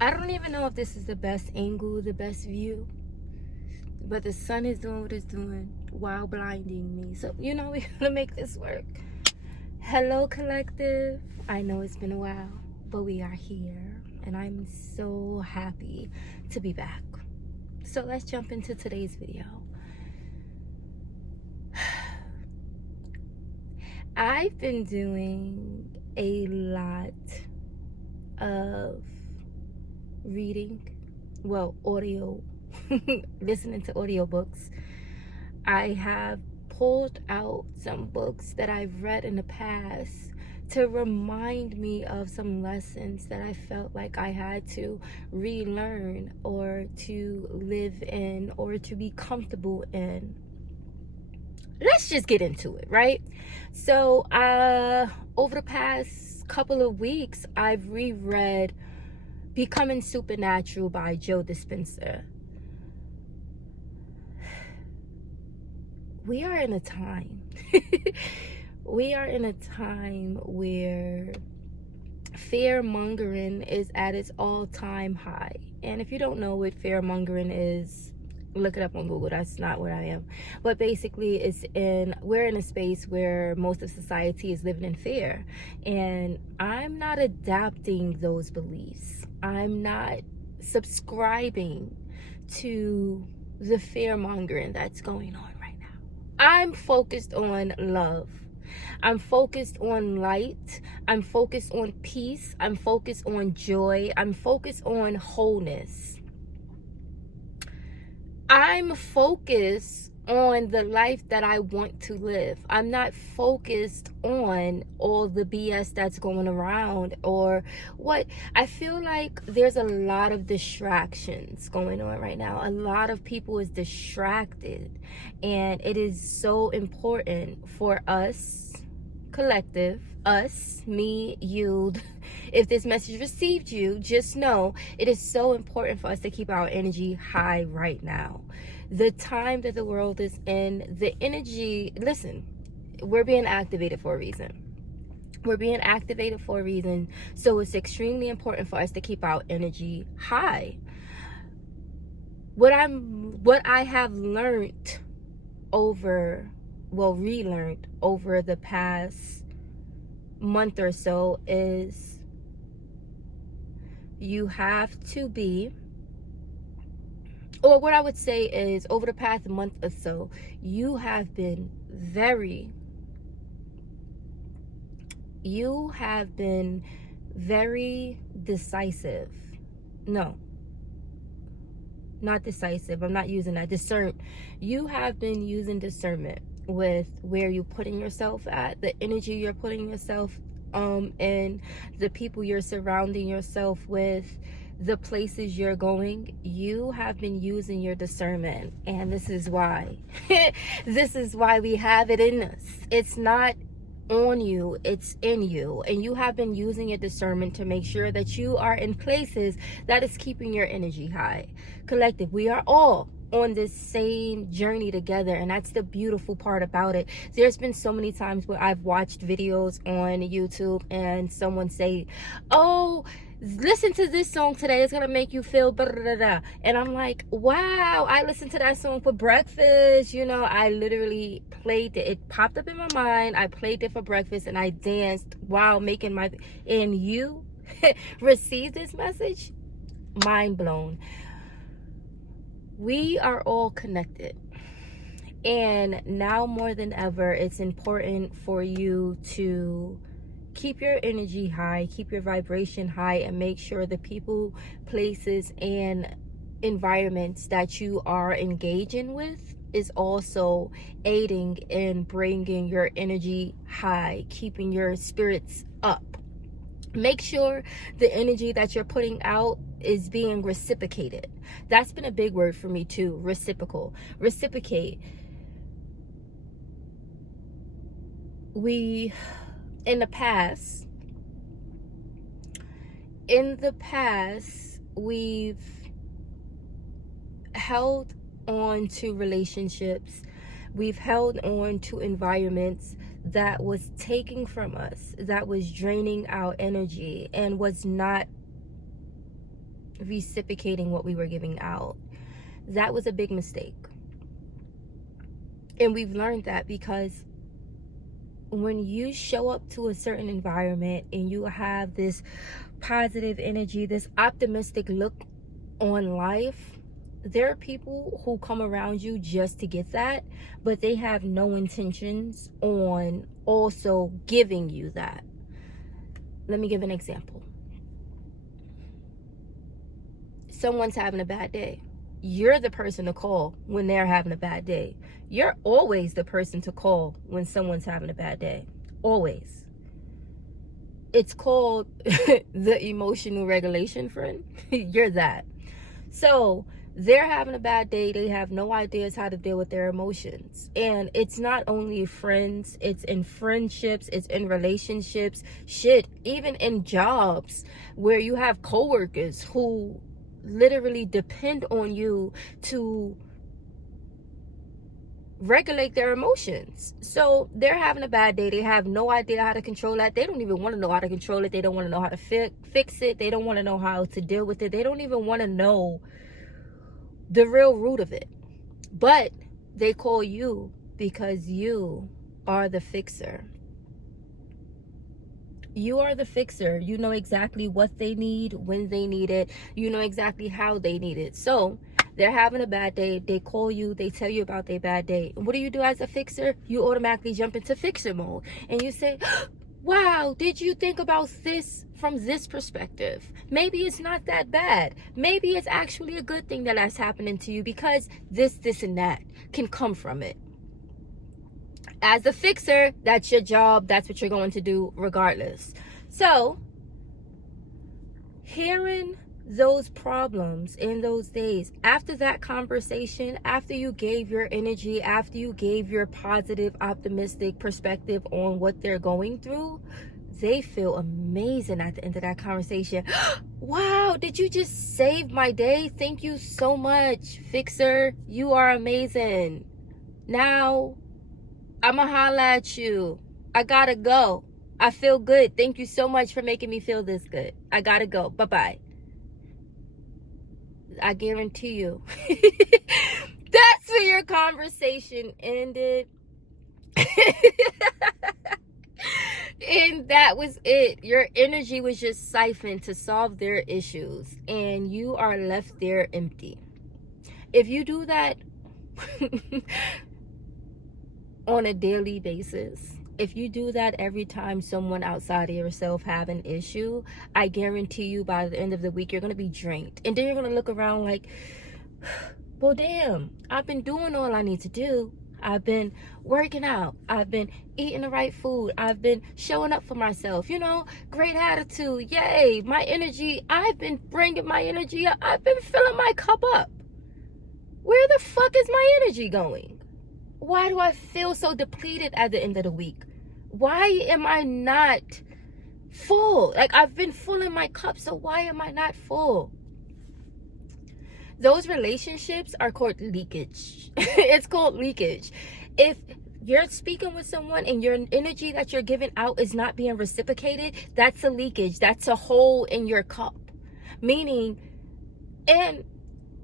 I don't even know if this is the best angle, the best view, but the sun is doing what it's doing while blinding me. So, we're gonna make this work. Hello, collective. I know it's been a while, but we are here, and I'm so happy to be back. So, let's jump into today's video. I've been doing a lot of reading, audio, listening to audiobooks. I have pulled out some books that I've read in the past to remind me of some lessons that I felt like I had to relearn or to live in or to be comfortable in. Let's just get into it, right? So, over the past couple of weeks, I've reread Becoming Supernatural by Joe Dispenza. We are in a time where fear mongering is at its all-time high. And if you don't know what fear mongering is, look it up on Google. That's not where I am. But basically, we're in a space where most of society is living in fear. And I'm not adapting those beliefs. I'm not subscribing to the fear mongering that's going on right now. I'm focused on love. I'm focused on light. I'm focused on peace. I'm focused on joy. I'm focused on wholeness. I'm focused on the life that I want to live. I'm not focused on all the BS that's going around or what. I feel like there's a lot of distractions going on right now. A lot of people is distracted, and it is so important for us, collective, us, me, you. If this message received you, just know it is so important for us to keep our energy high right now. The time that the world is in, the energy, listen, we're being activated for a reason. We're being activated for a reason. So it's extremely important for us to keep our energy high. What I have learned relearned over the past month or so is you have to be, or what I would say is over the past month or so, you have been very decisive. No, not decisive. I'm not using that. You have been using discernment with where you're putting yourself at, the energy you're putting yourself and the people you're surrounding yourself with, the places you're going. You have been using your discernment, and this is why this is why we have it in us. It's not on you, it's in you, and you have been using your discernment to make sure that you are in places that is keeping your energy high. Collective, we are all on this same journey together, and that's the beautiful part about it. There's been so many times where I've watched videos on YouTube and someone say, oh, listen to this song today, it's gonna make you feel blah, blah, blah. And I'm like, wow, I listened to that song for breakfast. I literally played it. It popped up in my mind. I played it for breakfast and I danced while making and you received this message. Mind blown. We are all connected, and now more than ever, it's important for you to keep your energy high, keep your vibration high, and make sure the people, places, and environments that you are engaging with is also aiding in bringing your energy high, keeping your spirits up. Make sure the energy that you're putting out is being reciprocated. That's been a big word for me too. Reciprocate. In the past, we've held on to relationships. We've held on to environments that was taking from us, that was draining our energy and was not reciprocating what we were giving out. That was a big mistake. And we've learned that because when you show up to a certain environment and you have this positive energy, this optimistic look on life, there are people who come around you just to get that, but they have no intentions on also giving you that. Let me give an example. Someone's having a bad day. You're the person to call when they're having a bad day. You're always the person to call when someone's having a bad day. Always. It's called the emotional regulation friend. You're that. So they're having a bad day. They have no ideas how to deal with their emotions. And it's not only friends, it's in friendships, it's in relationships, shit, even in jobs where you have coworkers who literally depend on you to regulate their emotions. So they're having a bad day. They have no idea how to control that. They don't even want to know how to control it. They don't want to know how to fix it. They don't want to know how to deal with it. They don't even want to know the real root of it. But they call you because you are the fixer. You are the fixer. You know exactly what they need, when they need it. You know exactly how they need it. So they're having a bad day. They call you. They tell you about their bad day. And what do you do as a fixer? You automatically jump into fixer mode. And you say, wow, did you think about this from this perspective? Maybe it's not that bad. Maybe it's actually a good thing that that's happening to you because this, and that can come from it. As a fixer, that's your job. That's what you're going to do regardless. So, hearing those problems in those days, after that conversation, after you gave your energy, after you gave your positive, optimistic perspective on what they're going through, they feel amazing at the end of that conversation. Wow, did you just save my day? Thank you so much, fixer. You are amazing. Now, I'ma holla at you. I gotta go. I feel good. Thank you so much for making me feel this good. I gotta go. Bye-bye. I guarantee you. That's where your conversation ended. And that was it. Your energy was just siphoned to solve their issues. And you are left there empty. If you do that on a daily basis, if you do that every time someone outside of yourself have an issue, I guarantee you by the end of the week you're going to be drained. And then you're going to look around like, well, damn, I've been doing all I need to do. I've been working out. I've been eating the right food. I've been showing up for myself. You know, great attitude. Yay, my energy. I've been bringing my energy up. I've been filling my cup up. Where the fuck is my energy going? Why do I feel so depleted at the end of the week? Why am I not full? Like, I've been full in my cup, so why am I not full? Those relationships are called leakage. It's called leakage. If you're speaking with someone and your energy that you're giving out is not being reciprocated, that's a leakage. That's a hole in your cup. Meaning, and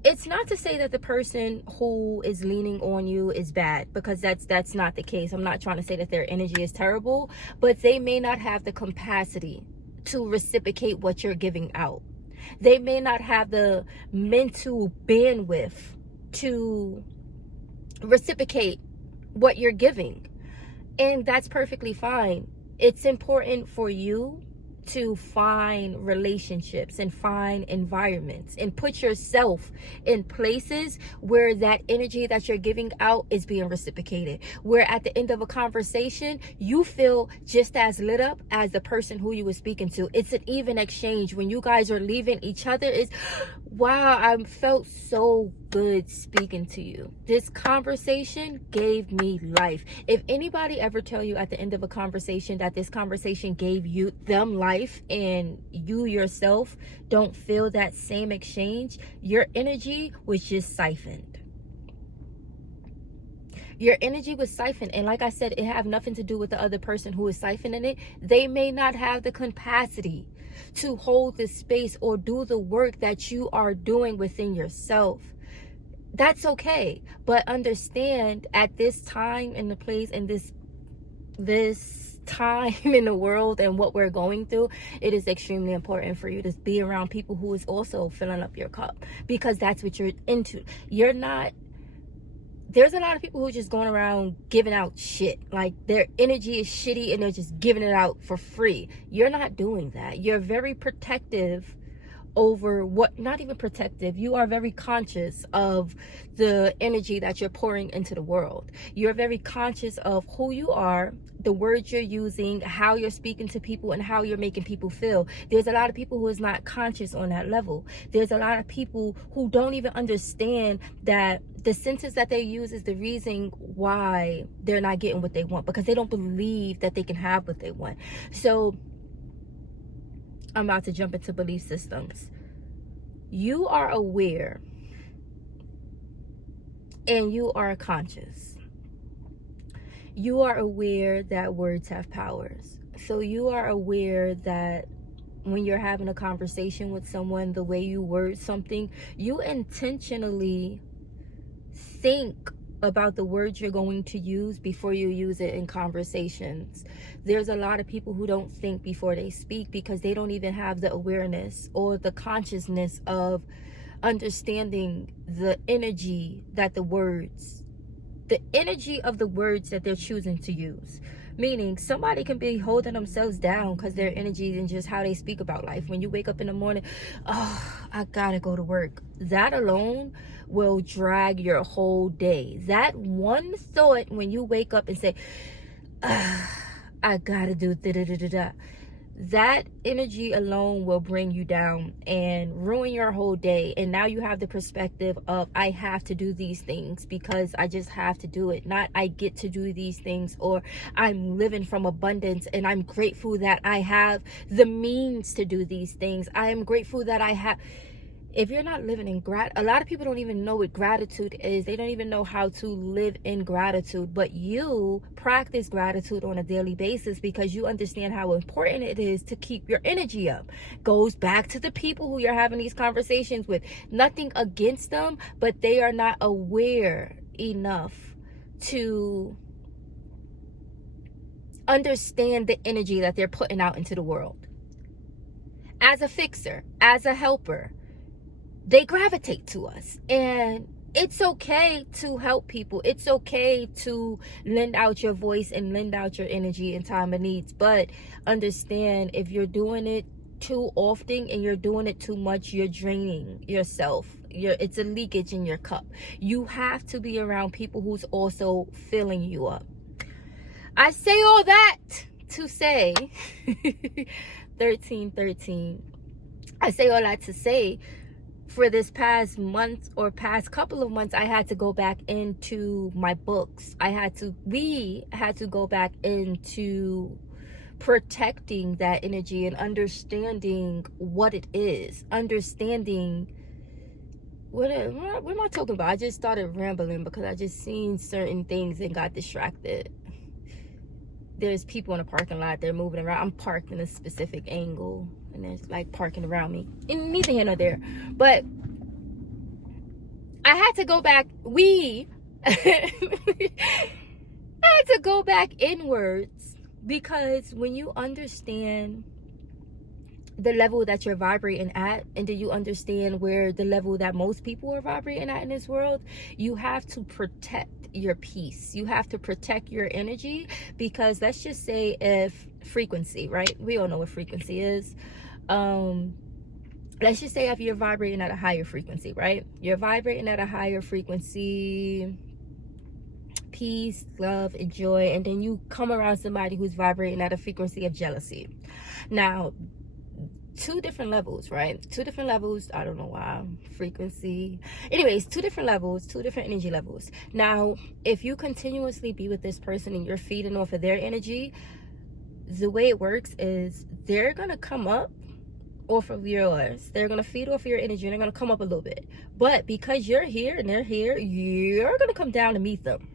it's not to say that the person who is leaning on you is bad, because that's not the case. I'm not trying to say that their energy is terrible, but they may not have the capacity to reciprocate what you're giving out. They may not have the mental bandwidth to reciprocate what you're giving. And that's perfectly fine. It's important for you to find relationships and find environments and put yourself in places where that energy that you're giving out is being reciprocated, where at the end of a conversation you feel just as lit up as the person who you were speaking to. It's an even exchange. When you guys are leaving each other, is wow, I felt so good speaking to you. This conversation gave me life. If anybody ever tell you at the end of a conversation that this conversation gave you them life and you yourself don't feel that same exchange, your energy was just siphoned. Your energy was siphoned. And like I said, it have nothing to do with the other person who is siphoning it. They may not have the capacity to hold the space or do the work that you are doing within yourself. That's okay. But understand, at this time and the place and this time in the world and what we're going through, it is extremely important for you to be around people who is also filling up your cup, because that's what you're into. You're not, there's a lot of people who are just going around giving out shit. Like, their energy is shitty and they're just giving it out for free. You're not doing that. You're very protective over what, not even protective, you are very conscious of the energy that you're pouring into the world. You're very conscious of who you are, the words you're using, how you're speaking to people, and how you're making people feel. There's a lot of people who is not conscious on that level. There's a lot of people who don't even understand that the sentence that they use is the reason why they're not getting what they want, because they don't believe that they can have what they want. So I'm about to jump into belief systems. You are aware and you are conscious. You are aware that words have powers. So you are aware that when you're having a conversation with someone, the way you word something, you intentionally think about the words you're going to use before you use it in conversations. There's a lot of people who don't think before they speak because they don't even have the awareness or the consciousness of understanding the energy that the energy of the words that they're choosing to use. Meaning, somebody can be holding themselves down because their energy and just how they speak about life. When you wake up in the morning, oh, I gotta go to work. That alone will drag your whole day. That one thought when you wake up and say, I gotta do da-da-da-da-da. That energy alone will bring you down and ruin your whole day. And now you have the perspective of, I have to do these things because I just have to do it. Not I get to do these things, or I'm living from abundance and I'm grateful that I have the means to do these things. I am grateful that I have. If you're not living in a lot of people don't even know what gratitude is. They don't even know how to live in gratitude. But you practice gratitude on a daily basis because you understand how important it is to keep your energy up. Goes back to the people who you're having these conversations with. Nothing against them, but they are not aware enough to understand the energy that they're putting out into the world. As a fixer, as a helper, they gravitate to us. And it's okay to help people. It's okay to lend out your voice and lend out your energy in time of needs. But understand, if you're doing it too often and you're doing it too much, you're draining yourself. It's a leakage in your cup. You have to be around people who's also filling you up. I say all that to say 1313. I say all that to say, for this past month or past couple of months, I had to go back into my books. We had to go back into protecting that energy and understanding what it is. Understanding what am I talking about? I just started rambling because I just seen certain things and got distracted. There's people in the parking lot, they're moving around. I'm parked in a specific angle and there's like parking around me. And neither here nor there. But I had to go back. I had to go back inwards, because when you understand the level that you're vibrating at, and do you understand where the level that most people are vibrating at in this world, you have to protect your peace. You have to protect your energy, because let's just say if frequency, right? We all know what frequency is. Let's just say if you're vibrating at a higher frequency, right? You're vibrating at a higher frequency, peace, love, and joy, and then you come around somebody who's vibrating at a frequency of jealousy. Now, two different levels, right? Two different levels. I don't know why. Frequency. Anyways, two different levels, two different energy levels. Now, if you continuously be with this person and you're feeding off of their energy, the way it works is they're going to come up off of yours. They're going to feed off of your energy and they're going to come up a little bit. But because you're here and they're here, you're going to come down to meet them.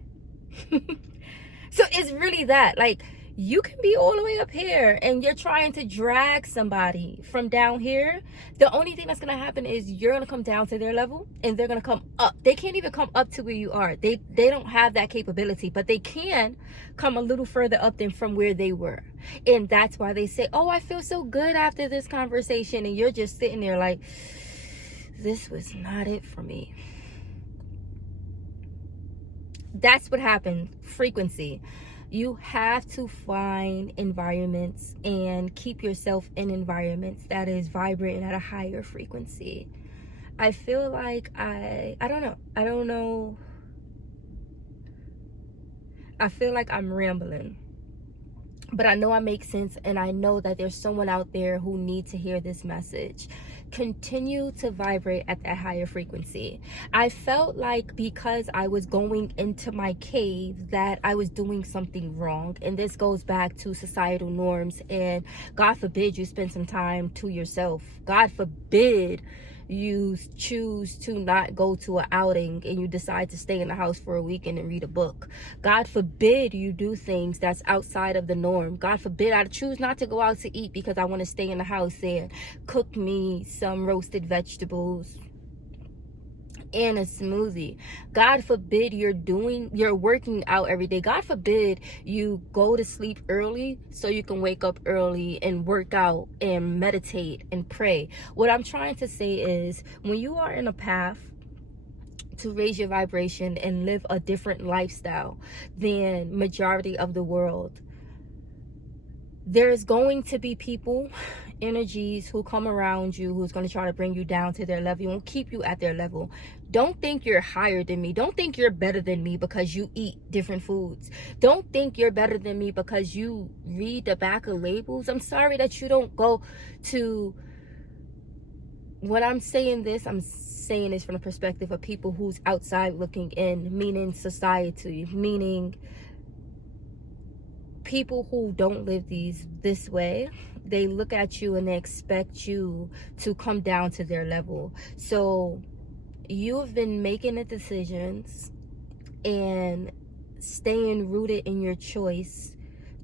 So it's really that, like, you can be all the way up here and you're trying to drag somebody from down here. The only thing that's going to happen is you're going to come down to their level and they're going to come up. They can't even come up to where you are. They don't have that capability, but they can come a little further up than from where they were. And that's why they say, oh, I feel so good after this conversation. And you're just sitting there like, this was not it for me. That's what happened. Frequency. You have to find environments and keep yourself in environments that is vibrating at a higher frequency. I feel like I don't know. I feel like I'm rambling, but I know I make sense, and I know that there's someone out there who needs to hear this message. Continue to vibrate at that higher frequency. I felt like because I was going into my cave that I was doing something wrong, and this goes back to societal norms, and God forbid you spend some time to yourself. God forbid you choose to not go to an outing and you decide to stay in the house for a weekend and read a book. God forbid you do things that's outside of the norm. God forbid I choose not to go out to eat because I want to stay in the house and cook me some roasted vegetables and a smoothie. God forbid you're working out every day. God forbid you go to sleep early so you can wake up early and work out and meditate and pray. What I'm trying to say is, when you are in a path to raise your vibration and live a different lifestyle than majority of the world, there's going to be people, energies who come around you who's going to try to bring you down to their level and keep you at their level. Don't think you're higher than me. Don't think you're better than me because you eat different foods. Don't think you're better than me because you read the back of labels. I'm sorry that you don't go to... When I'm saying this from the perspective of people who's outside looking in, meaning society, meaning people who don't live this way. They look at you and they expect you to come down to their level. So you have been making the decisions and staying rooted in your choice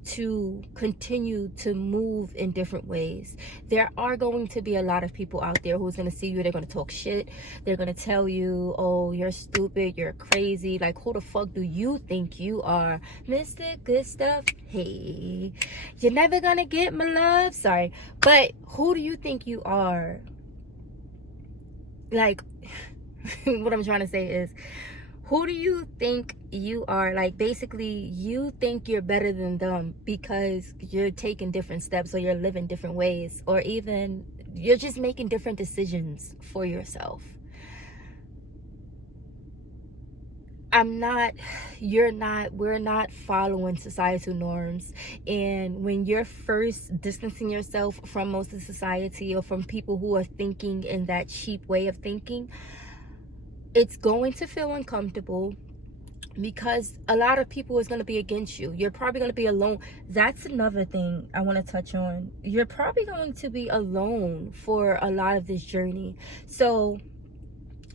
to continue to move in different ways. There are going to be a lot of people out there who's going to see you. They're going to talk shit. They're going to tell you, oh, you're stupid, you're crazy. Like, who the fuck do you think you are, Mr. Good Stuff? Hey, you're never going to get my love. Sorry. But who do you think you are? Like, what I'm trying to say is, who do you think you are? Like, basically, you think you're better than them because you're taking different steps, or you're living different ways, or even you're just making different decisions for yourself. We're not following societal norms. And when you're first distancing yourself from most of society, or from people who are thinking in that cheap way of thinking, it's going to feel uncomfortable because a lot of people is going to be against you. You're probably going to be alone. That's another thing I want to touch on. You're probably going to be alone for a lot of this journey. So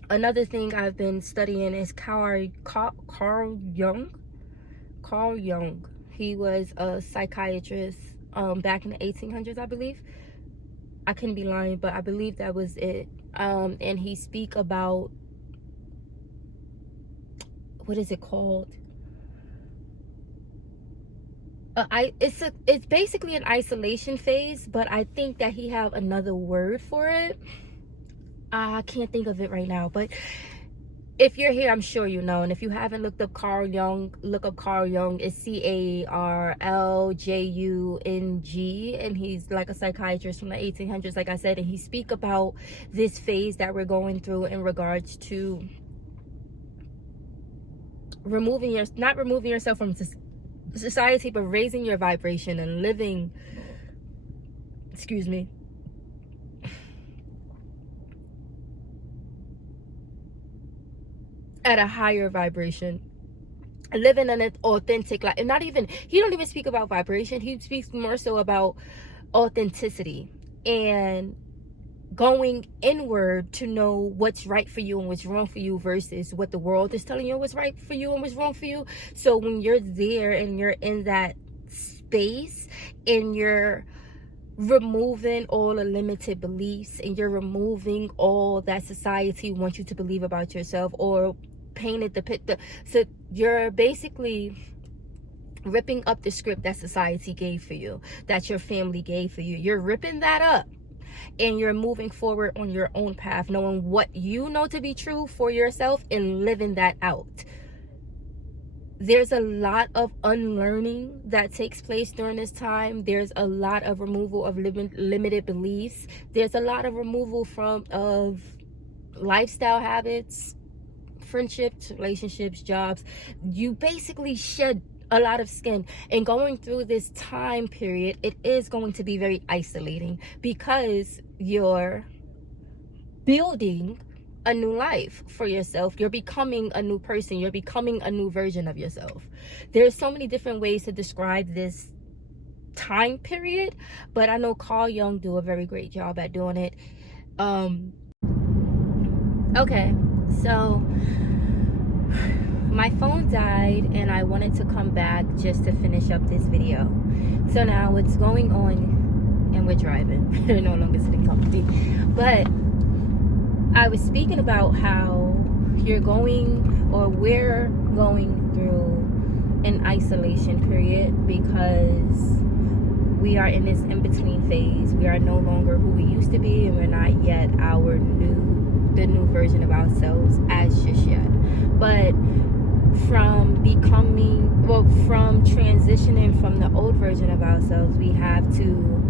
another thing I've been studying is Carl Jung. Carl Jung. He was a psychiatrist back in the 1800s, I believe. I couldn't be lying, but I believe that was it. And he speak about, what is it called? It's basically an isolation phase, but I think that he have another word for it. I can't think of it right now, but if you're here, I'm sure you know. And if you haven't looked up Carl Jung, look up Carl Jung. It's CARLJUNG, and he's like a psychiatrist from the 1800s, like I said, and he speak about this phase that we're going through in regards to not removing yourself from society, but raising your vibration and living, at a higher vibration, living an authentic life. And he don't even speak about vibration. He speaks more so about authenticity. And going inward to know what's right for you and what's wrong for you versus what the world is telling you what's right for you and what's wrong for you. So when you're there and you're in that space and you're removing all the limited beliefs and you're removing all that society wants you to believe about yourself or painted the picture, so you're basically ripping up the script that society gave for you, that your family gave for you. You're ripping that up and you're moving forward on your own path, knowing what you know to be true for yourself and living that out. There's a lot of unlearning that takes place during this time. There's a lot of removal of limited beliefs. There's a lot of removal of lifestyle habits, friendships, relationships, jobs. You basically shed a lot of skin, and going through this time period, it is going to be very isolating because you're building a new life for yourself. You're becoming a new person. You're becoming a new version of yourself. There's so many different ways to describe this time period, but I know Carl Jung do a very great job at doing it. Okay, so my phone died and I wanted to come back just to finish up this video. So now what's going on, and we're driving, we're no longer sitting comfy, but I was speaking about how we're going through an isolation period because we are in this in-between phase. We are no longer who we used to be, and we're not yet the new version of ourselves as just yet. But from transitioning from the old version of ourselves, we have to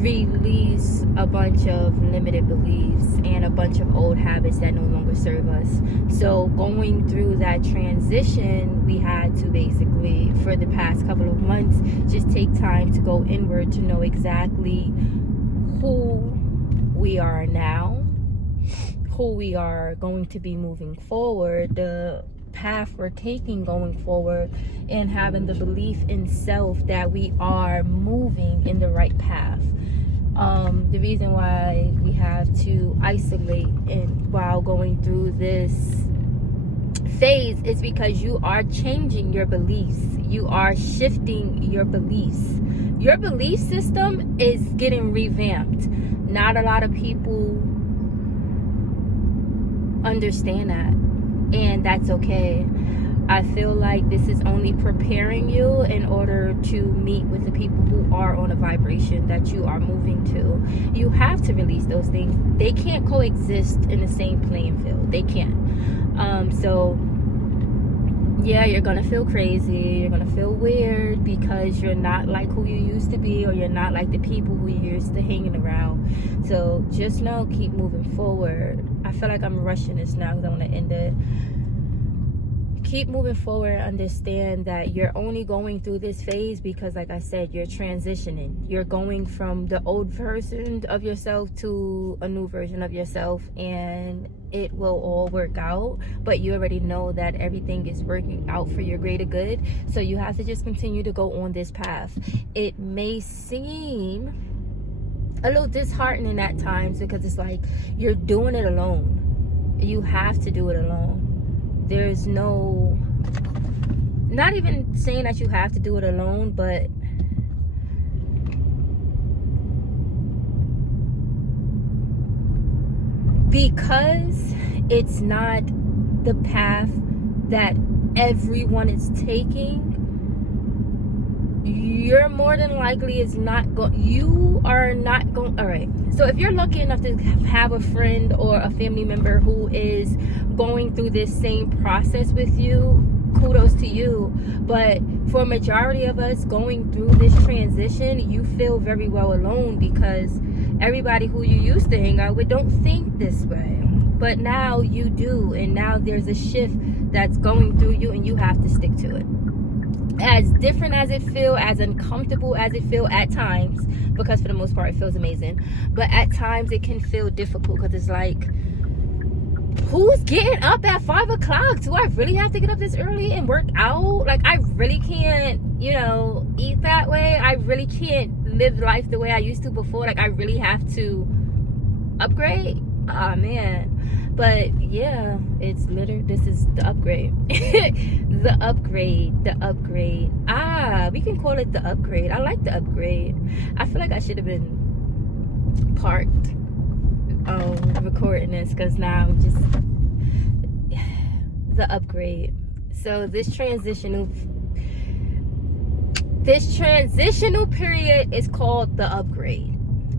release a bunch of limited beliefs and a bunch of old habits that no longer serve us. So going through that transition, we had to basically, for the past couple of months, just take time to go inward to know exactly who we are now, who we are going to be moving forward, the path we're taking going forward, and having the belief in self that we are moving in the right path. The reason why we have to isolate and while going through this phase is because you are changing your beliefs. You are shifting your beliefs. Your belief system is getting revamped. Not a lot of people understand that, and that's okay. I feel like this is only preparing you in order to meet with the people who are on a vibration that you are moving to. You have to release those things. They can't coexist in the same playing field. They can't. So yeah, you're gonna feel crazy, you're gonna feel weird because you're not like who you used to be, or you're not like the people who you used to hanging around. So just know, keep moving forward. I feel like I'm rushing this now because I want to end it. Keep moving forward. Understand that you're only going through this phase because, like I said, you're transitioning. You're going from the old version of yourself to a new version of yourself, and it will all work out. But you already know that everything is working out for your greater good. So you have to just continue to go on this path. It may seem a little disheartening at times because it's like you're doing it alone. You have to do it alone. There's no, not even saying that you have to do it alone, but because it's not the path that everyone is taking, you're more than likely you are not going. All right, so if you're lucky enough to have a friend or a family member who is going through this same process with you, kudos to you. But for a majority of us going through this transition, you feel very well alone because everybody who you used to hang out with don't think this way, but now you do, and now there's a shift that's going through you, and you have to stick to it. As different as it feels, as uncomfortable as it feels at times, because for the most part it feels amazing, but at times it can feel difficult because it's like, who's getting up at 5 o'clock? Do I really have to get up this early and work out? Like, I really can't, eat that way. I really can't live life the way I used to before. Like, I really have to upgrade. Oh man. But yeah, it's literally, this is the upgrade. The upgrade. We can call it the upgrade. I like the upgrade. I feel like I should have been parked recording this, because now I'm just the upgrade. So this transitional period is called the upgrade,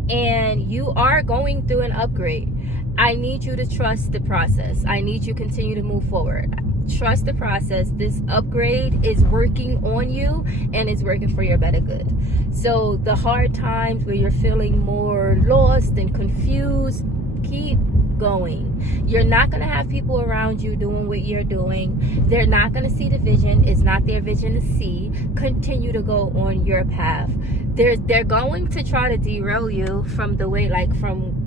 and you are going through an upgrade. I need you to trust the process. I need you to continue to move forward. Trust the process. This upgrade is working on you, and it's working for your better good. So the hard times where you're feeling more lost and confused, keep going. You're not going to have people around you doing what you're doing. They're not going to see the vision. It's not their vision to see. Continue to go on your path. They're going to try to derail you from the way, like from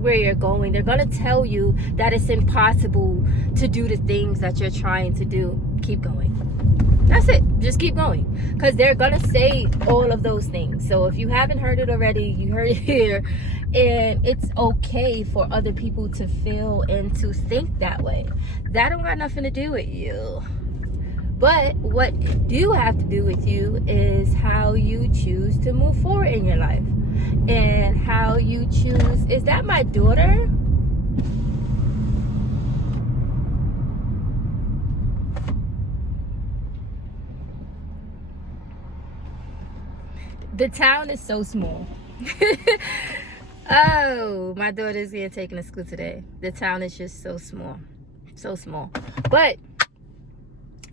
where you're going. They're going to tell you that it's impossible to do the things that you're trying to do. Keep going. That's it. Just keep going, because they're going to say all of those things. So if you haven't heard it already, you heard it here. And it's okay for other people to feel and to think that way. That don't got nothing to do with you. But what do have to do with you is how you choose to move forward in your life. And how you choose. Is that my daughter? The town is so small. Oh, my daughter's here taking to school today. The town is just so small. So small. But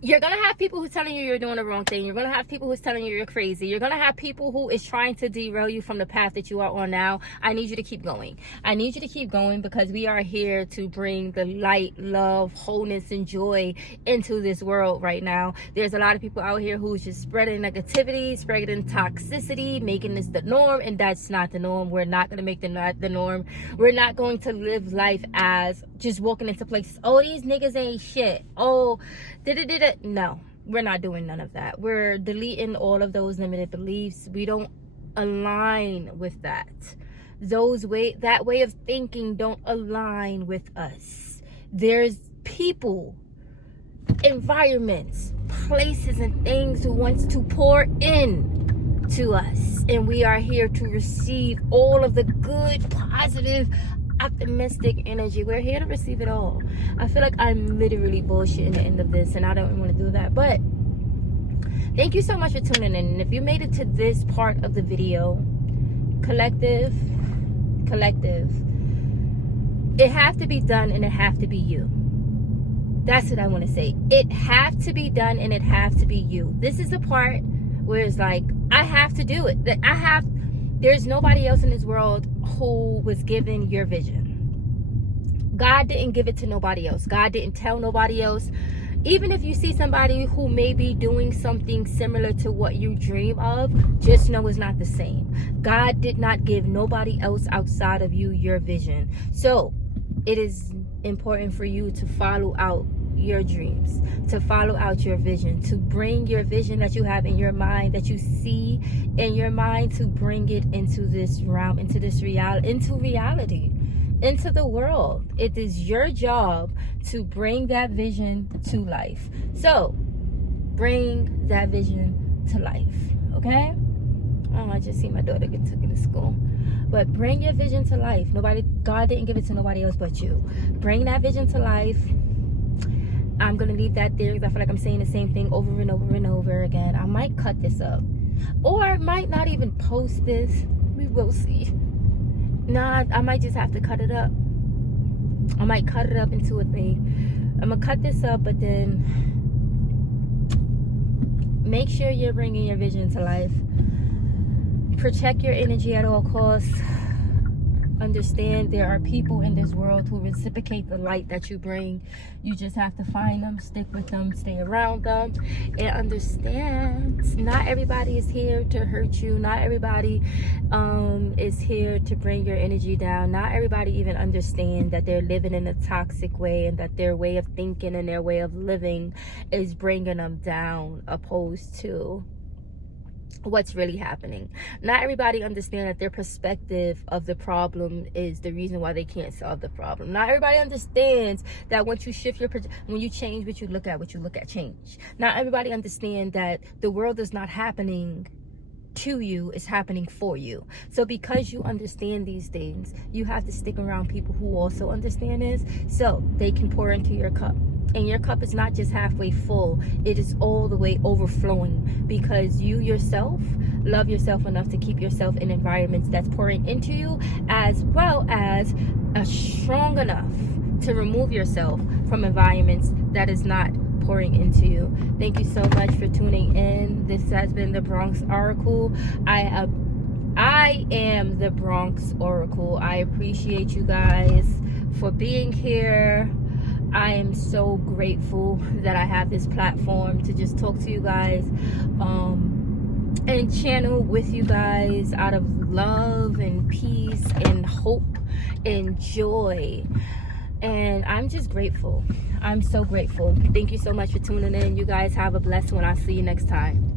you're going to have people who's telling you you're doing the wrong thing. You're going to have people who's telling you you're crazy. You're going to have people who is trying to derail you from the path that you are on now. I need you to keep going. I need you to keep going, because we are here to bring the light, love, wholeness, and joy into this world right now. There's a lot of people out here who's just spreading negativity, spreading toxicity, making this the norm, and that's not the norm. We're not going to make the norm. We're not going to live life as just walking into places. Oh, these niggas ain't shit. Oh, no, we're not doing none of that. We're deleting all of those limited beliefs. We don't align with that. That way of thinking don't align with us. There's people, environments, places, and things who wants to pour in to us, and we are here to receive all of the good, positive, optimistic energy. We're here to receive it all. I feel like I'm literally bullshitting the end of this, and I don't want to do that. But thank you so much for tuning in. And if you made it to this part of the video, collective, it have to be done, and it have to be you. That's what I want to say. It have to be done, and it have to be you. This is the part where it's like, I have to do it. There's nobody else in this world who was given your vision. God didn't give it to nobody else. God didn't tell nobody else. Even if you see somebody who may be doing something similar to what you dream of, just know it's not the same. God did not give nobody else outside of you your vision. So it is important for you to follow out your dreams, to follow out your vision, to bring your vision that you have in your mind, that you see in your mind, to bring it into this realm, into reality, into the world. It is your job to bring that vision to life. So bring that vision to life, okay? Oh, I just see my daughter get taken to school. But bring your vision to life. God didn't give it to nobody else but you. Bring that vision to life. I'm going to leave that there, because I feel like I'm saying the same thing over and over and over again. I might cut this up, or I might not even post this. We will see. Nah, I might just have to cut it up. I might cut it up into a thing. I'm going to cut this up, but then make sure you're bringing your vision to life. Protect your energy at all costs. Understand there are people in this world who reciprocate the light that you bring. You just have to find them, stick with them, stay around them, and understand not everybody is here to hurt you. Not everybody is here to bring your energy down. Not everybody even understand that they're living in a toxic way, and that their way of thinking and their way of living is bringing them down, opposed to what's really happening. Not everybody understands that their perspective of the problem is the reason why they can't solve the problem. Not everybody understands that once you shift when you change what you look at change. Not everybody understands that the world is not happening to you, is happening for you. So because you understand these things, you have to stick around people who also understand this, so they can pour into your cup. And your cup is not just halfway full, it is all the way overflowing, because you yourself love yourself enough to keep yourself in environments that's pouring into you, as well as strong enough to remove yourself from environments that is not pouring into you. Thank you so much for tuning in. This has been the Bronx Oracle. I am the Bronx Oracle. I appreciate you guys for being here. I am so grateful that I have this platform to just talk to you guys and channel with you guys out of love and peace and hope and joy. And I'm just grateful. I'm so grateful. Thank you so much for tuning in. You guys have a blessed one. I'll see you next time.